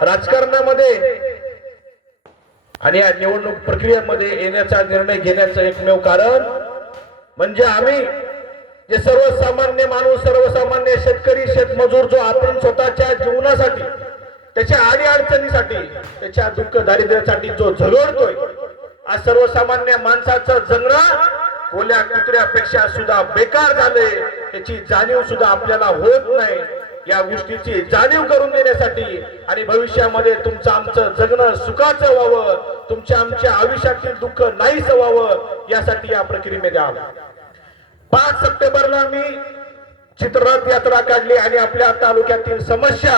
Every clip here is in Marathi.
राजकारणामध्ये आणि या निवडणूक प्रक्रियेमध्ये येण्याचा निर्णय घेण्याचं एकमेव कारण म्हणजे आम्ही जे सर्वसामान्य माणूस सर्वसामान्य शेतकरी शेतमजूर जो आपण स्वतःच्या जीवनासाठी त्याच्या आडी अडचणीसाठी त्याच्या दुःख दारिद्र्यासाठी जो झगडतोय आज सर्वसामान्य माणसाचं जगणं कोल्या कुत्र्यापेक्षा सुद्धा बेकार झाले त्याची जाणीव सुद्धा आपल्याला होत नाही. या गोष्टीची जाणीव करून देण्यासाठी आणि भविष्यामध्ये तुमचं आमचं जगणं सुखाचं व्हावं तुमच्या आमच्या आयुष्यातील दुःख नाहीच व्हावं यासाठी या प्रक्रियेमध्ये आलो. पाच सप्टेंबरला मी चित्ररथ यात्रा काढली आणि आपल्या तालुक्यातील समस्या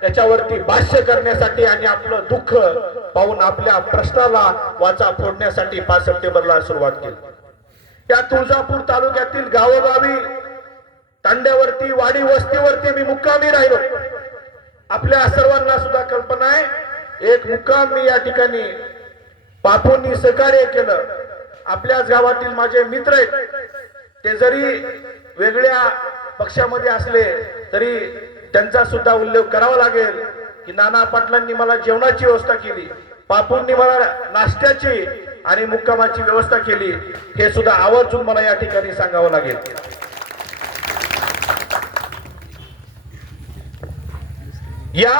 त्याच्यावरती भाष्य करण्यासाठी आणि आपलं दुःख पाहून आपल्या प्रश्नाला वाचा फोडण्यासाठी पाच सप्टेंबरला सुरुवात केली. त्या तुळजापूर तालुक्यातील गावोगावी तांड्यावरती वाडी वस्तीवरती मी मुक्कामी राहिलो. आपल्या सर्वांना सुद्धा कल्पना आहे एक मुक्काम मी या ठिकाणी बापूंनी सहकार्य केलं. आपल्याच गावातील माझे मित्र आहेत ते जरी वेगळ्या पक्षामध्ये असले तरी त्यांचा सुद्धा उल्लेख करावा लागेल की नाना पाटलांनी मला जेवणाची व्यवस्था केली बापूंनी मला नाश्त्याची आणि मुक्कामाची व्यवस्था केली हे सुद्धा आवर्जून मला या ठिकाणी सांगावं लागेल. या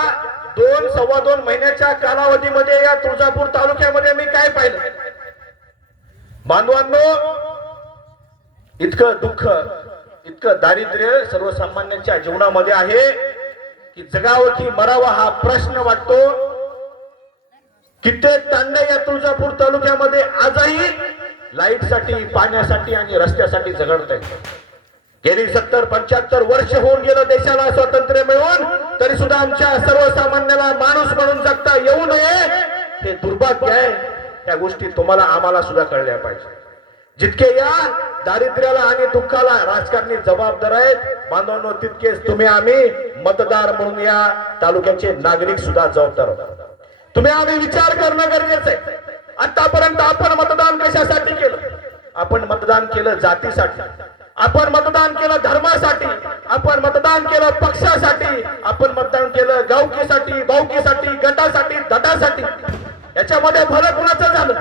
दोन सव्वा दोन महिन्याच्या कालावधीमध्ये या तुळजापूर तालुक्यामध्ये मी काय पाहिलं? बांधवांनो इतकं दुःख इतकं दारिद्र्य सर्वसामान्यांच्या जीवनामध्ये आहे की जगावं की मरावा हा प्रश्न वाटतो. कित्येक तांडे या तुळजापूर तालुक्यामध्ये आजही लाईटसाठी पाण्यासाठी आणि रस्त्यासाठी झगडत आहेत गेली सत्तर पंच्याहत्तर वर्ष होऊन गेलं देशाला स्वातंत्र्य मिळवून तरी सुद्धा आमच्या सर्वसामान्याला माणूस म्हणून जगता येऊ नये. हे दुर्भाग्य आहे. त्या गोष्टी तुम्हाला आम्हाला सुद्धा कळल्या पाहिजे. जितके या दारिद्र्याला आणि दुःखाला राजकारणी जबाबदार आहेत बांधवांनो तितकेच तुम्ही आम्ही मतदार म्हणून या तालुक्याचे नागरिक सुद्धा जबाबदार तुम्ही आम्ही विचार करणं गरजेचं आहे. आतापर्यंत आपण मतदान कशासाठी केलं? आपण मतदान केलं जातीसाठी. आपण मतदान केलं धर्मासाठी आपण मतदान केलं पक्षासाठी आपण मतदान केलं गावकीसाठी बावकीसाठी गटासाठी दटासाठी याच्यामध्ये भलं कुणाचं झालं?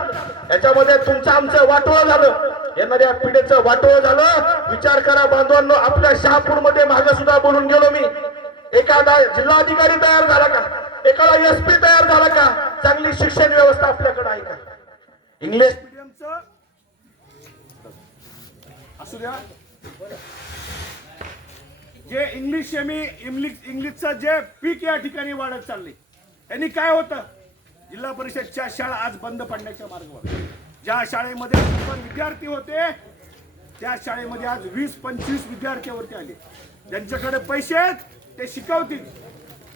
याच्यामध्ये तुमचं आमचं वाटोळ झालं. येणाऱ्या पिढीचं वाटोळ झालं. विचार करा बांधवांनो आपल्या शहापूरमध्ये मागे सुद्धा बोलून गेलो मी. एखादा जिल्हाधिकारी तयार झाला का? एखादा एस पी तयार झाला का? चांगली शिक्षण व्यवस्था आपल्याकडे आहे का? इंग्लिश असू द्या. जे इंग्लिश सेमी इंग्लिश इंग्लिशचं जे पीक या ठिकाणी वाढत चालले यांनी काय होतं? जिल्हा परिषदच्या शाळा आज बंद पडण्याच्या मार्गावर. ज्या शाळेमध्ये पण विद्यार्थी होते त्या शाळेमध्ये आज वीस पंचवीस विद्यार्थ्यावरती आले. ज्यांच्याकडे पैसे आहेत ते शिकवतील.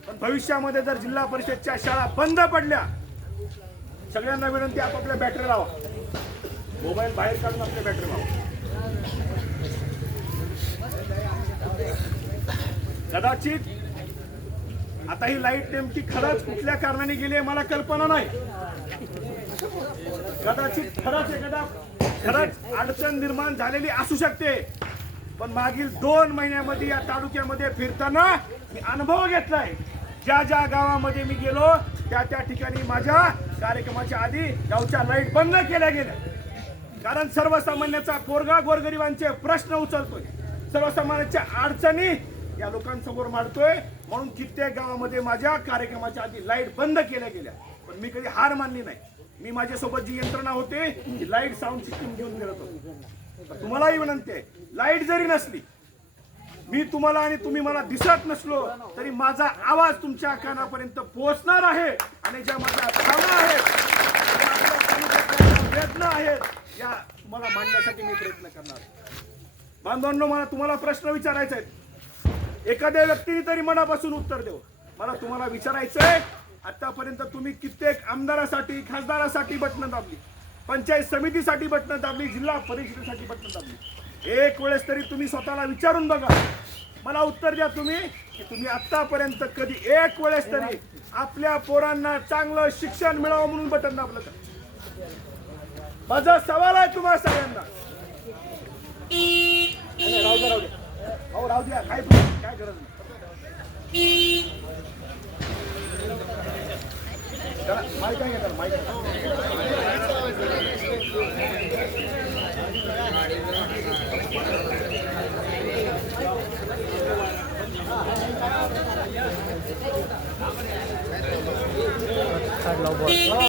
पण भविष्यामध्ये जर जिल्हा परिषदच्या शाळा बंद पडल्या सगळ्यांना विनंती आपापल्या बॅटरी लावा. मोबाईल बाहेर काढून आपल्या बॅटरी लावा. कदाचित आता ही लाइट नेमकी खरंच कुठल्या कारणाने गेली आहे मला कल्पना नाही. कदाचित खरंच एखादा खरंच अडचण निर्माण झालेली असू शकते. पण मागील दोन महिन्यामध्ये या तालुक्यामध्ये फिरताना मी अनुभव घेतलाय. ज्या ज्या गावामध्ये मी गेलो त्या त्या ठिकाणी माझ्या कार्यक्रमाच्या आधी गावच्या लाइट बंद केल्या गेल्या. कारण सर्वसामान्याचा पोरगा गोरगरिबांचे प्रश्न उचलतोय. सर्वसामान्यांच्या अडचणी या लोकांसमोर मांडतोय. म्हणून कित्येक गावामध्ये माझ्या कार्यक्रमाच्या आधी लाइट बंद केल्या गेल्या. पण मी कधी हार मानली नाही. मी माझ्यासोबत जी यंत्रणा होते ती लाइट साऊंड सिस्टीम घेऊन फिरत होतो. तुम्हालाही विनंती आहे लाइट जरी नसली मी तुम्हाला आणि तुम्ही मला दिसत नसलो तरी माझा आवाज तुमच्या कानापर्यंत पोहोचणार आहे आणि ज्या माझ्या भावना आहेत प्रयत्न आहेत या तुम्हाला मांडण्यासाठी मी प्रयत्न करणार बांधवांनो मला तुम्हाला प्रश्न विचारायचा आहे एखाद्या व्यक्तीने तरी मनापासून उत्तर देऊ मला तुम्हाला विचारायचं आहे आतापर्यंत तुम्ही कित्येक आमदारासाठी खासदारासाठी बटणं दाबली पंचायत समितीसाठी बटणं दाबली जिल्हा परिषदेसाठी बटणं दाबली. एक वेळेस तरी तुम्ही स्वतःला विचारून बघा. मला उत्तर द्या तुम्ही की तुम्ही आतापर्यंत कधी एक वेळेस तरी आपल्या पोरांना चांगलं शिक्षण मिळावं म्हणून बटन दाबलं का माझा सवाल आहे तुम्हाला सगळ्यांना. नाही, नाही, राहू द्या काय काय गरज नाही. आहे का